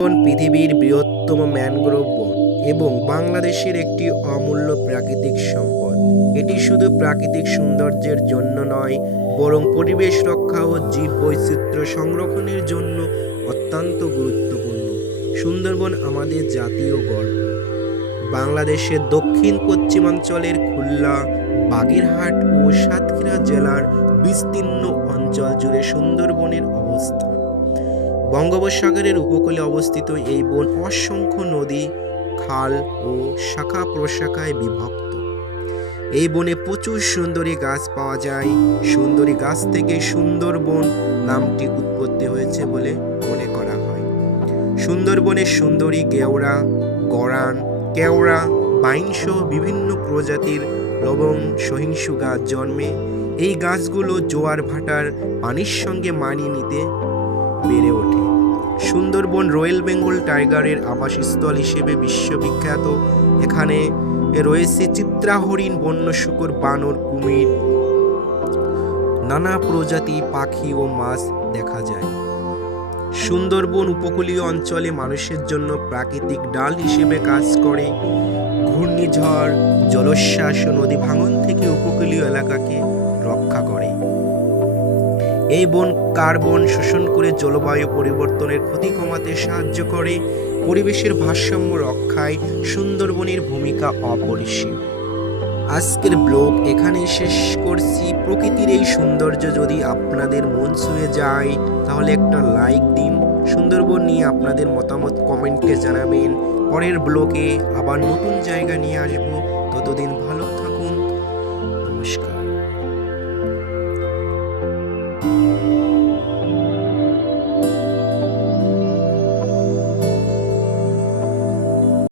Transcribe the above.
বন পৃথিবীর বৃহত্তম ম্যানগ্রোভ বন এবং বাংলাদেশের একটি অমূল্য প্রাকৃতিক সম্পদ। এটি শুধু প্রাকৃতিক সৌন্দর্যের জন্য নয়, বরং পরিবেশ রক্ষা ও জীববৈচিত্র্য সংরক্ষণের জন্য অত্যন্ত গুরুত্বপূর্ণ। সুন্দরবন আমাদের জাতীয় গর্ব। বাংলাদেশের দক্ষিণ পশ্চিমাঞ্চলের খুলনা, বাগেরহাট ও সাতক্ষীরা জেলার বিস্তীর্ণ অঞ্চল জুড়ে সুন্দরবনের অবস্থান। বঙ্গোপসাগরের উপকূলে অবস্থিত এই বন অসংখ্য নদী, খাল ও শাখা প্রশাখায় বিভক্ত। এই বনে প্রচুর সুন্দরী গাছ পাওয়া যায়। সুন্দরী গাছ থেকে সুন্দরবন নামটি উৎপত্তি হয়েছে বলে মনে করা হয়। সুন্দরবনের সুন্দরী গেওড়া, গরান, কেওড়া, বাইনসহ বিভিন্ন প্রজাতির লবণ সহিষ্ণু গাছ জন্মে। এই গাছগুলো জোয়ার ভাটার পানির সঙ্গে মানিয়ে নিতে বেড়ে ওঠে। সুন্দরবন রয়্যাল বেঙ্গল টাইগারের আবাসস্থল হিসেবে বিশ্ববিখ্যাত। এখানে রয়েছে চিত্রা হরিণ, বন্য শূকর, বানর, কুমির, নানা প্রজাতি পাখি ও মাছ দেখা যায়। সুন্দরবন উপকূলীয় অঞ্চলে মানুষের জন্য প্রাকৃতিক ঢাল হিসেবে কাজ করে। ঘূর্ণিঝড়, জলোচ্ছ্বাস ও নদী ভাঙন থেকে উপকূলীয় এলাকাকে রক্ষা করে। এই বন কার্বন শোষণ করে জলবায়ু পরিবর্তনের ক্ষতি কমাতে সাহায্য করে। পরিবেশের ভারসাম্য রক্ষায় সুন্দরবনের ভূমিকা অপরিসীম। আজকের ব্লগ এখানেই শেষ করছি। প্রকৃতির এই সৌন্দর্য যদি আপনাদের মন ছুঁয়ে যায় তাহলে একটা লাইক দিন। সুন্দরবন নিয়ে আপনাদের মতামত কমেন্টে জানাবেন। পরের ব্লগে আবার নতুন জায়গা নিয়ে আসবো। ততদিন ভালো থাকুন। নমস্কার।